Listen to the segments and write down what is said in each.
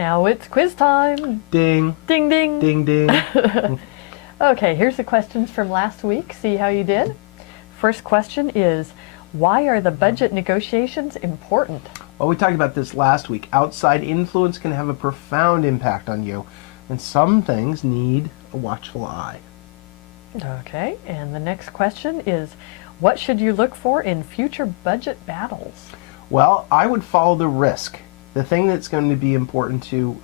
Now it's quiz time. Ding. Ding, ding. Ding, ding. Okay, here's the questions from last week. See how you did? First question is, why are the budget negotiations important? Well, we talked about this last week. Outside influence can have a profound impact on you, and some things need a watchful eye. Okay, and the next question is, what should you look for in future budget battles? Well, I would follow the risk. The thing that's going to be important to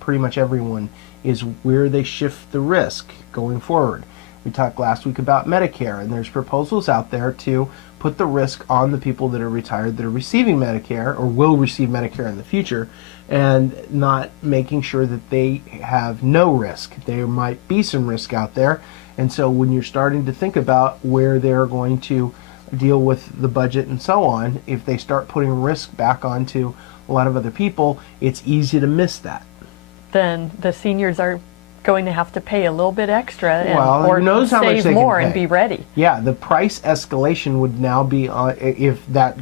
pretty much everyone is where they shift the risk going forward. We talked last week about Medicare, and there's proposals out there to put the risk on the people that are retired that are receiving Medicare or will receive Medicare in the future, and not making sure that they have no risk. There might be some risk out there, and so when you're starting to think about where they're going to deal with the budget and so on, if they start putting risk back onto a lot of other people, it's easy to miss that. Then the seniors are going to have to pay a little bit extra and, Well, or who knows how much save they more can and pay. be ready. Yeah, the price escalation would now be if that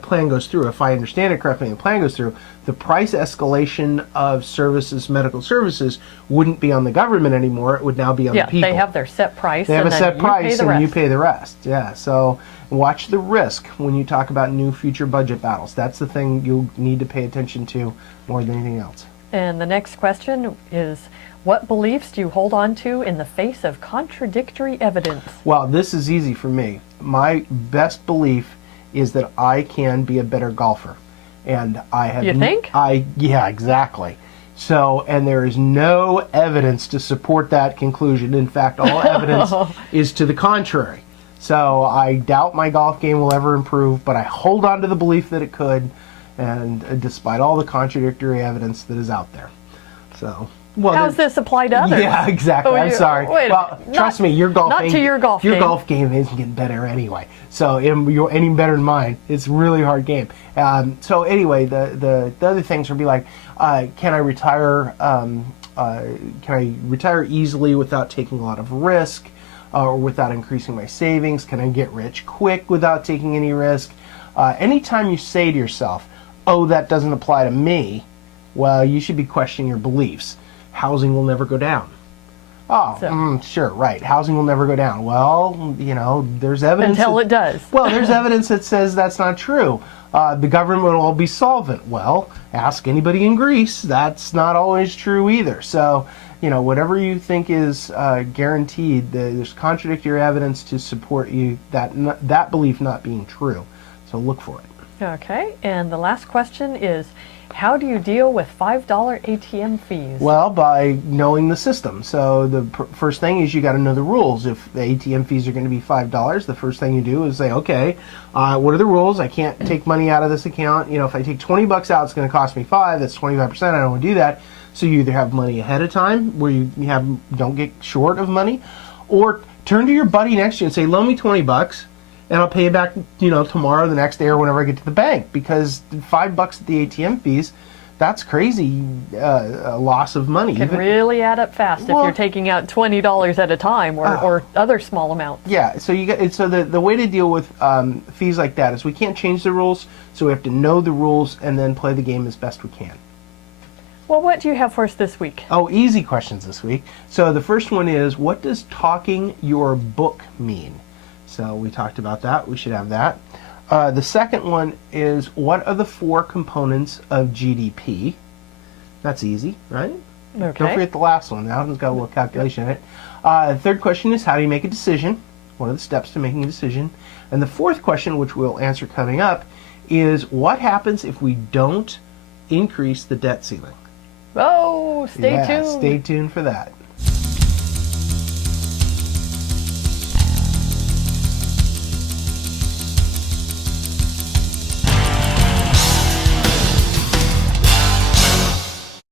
plan goes through. If I understand it correctly, and the plan goes through, the price escalation of services, medical services, wouldn't be on the government anymore. It would now be on the people. Yeah, they have their set price. They have and a then set price, and you rest. pay the rest. Yeah, so watch the risk when you talk about new future budget battles. That's the thing you'll need to pay attention to more than anything else. And the next question is, what beliefs do you hold on to in the face of contradictory evidence? Well, this is easy for me. My best belief is that I can be a better golfer. And I have You think? Yeah, exactly. So, and there is no evidence to support that conclusion. In fact, all evidence is to the contrary. So I doubt my golf game will ever improve, but I hold on to the belief that it could, and despite all the contradictory evidence that is out there. So, well, How does this apply to others? yeah, exactly. I'm sorry. Wait, Well, trust me, your golf not game, to your golf game. Your golf game isn't getting better anyway. So you're any better than mine. It's a really hard game. So anyway, the other things would be like, can I retire? Can I retire easily without taking a lot of risk, or without increasing my savings? Can I get rich quick without taking any risk? Anytime you say to yourself, "Oh, that doesn't apply to me," well, you should be questioning your beliefs. Housing will never go down. Oh, sure, right. Housing will never go down. Well, you know, there's evidence. Until it does. Well, there's evidence that says that's not true. The government will all be solvent. Well, ask anybody in Greece. That's not always true either. So, you know, whatever you think is guaranteed, there's contradictory evidence to support you that belief not being true. So look for it. Okay, and the last question is, how do you deal with $5 ATM fees? Well, by knowing the system. So the first thing is you got to know the rules. If the ATM fees are going to be $5, the first thing you do is say, okay, what are the rules? I can't take money out of this account. You know, if I take $20 out, it's going to cost me $5. That's 25%. I don't want to do that. So you either have money ahead of time where you don't get short of money, or turn to your buddy next to you and say, loan me $20. And I'll pay you back, you know, tomorrow, the next day, or whenever I get to the bank. Because $5 at the ATM fees, that's crazy, a loss of money. It can really add up fast if you're taking out $20 at a time, or other small amounts. Yeah, so the way to deal with fees like that is we can't change the rules, so we have to know the rules and then play the game as best we can. Well, what do you have for us this week? Oh, easy questions this week. So the first one is, what does talking your book mean? So we talked about that. We should have that. The second one is, what are the 4 components of GDP? That's easy, right? Okay. Don't forget the last one. That one's got a little calculation in it. The third question is, how do you make a decision? What are the steps to making a decision? And the fourth question, which we'll answer coming up, is, what happens if we don't increase the debt ceiling? Oh, stay tuned. Stay tuned for that.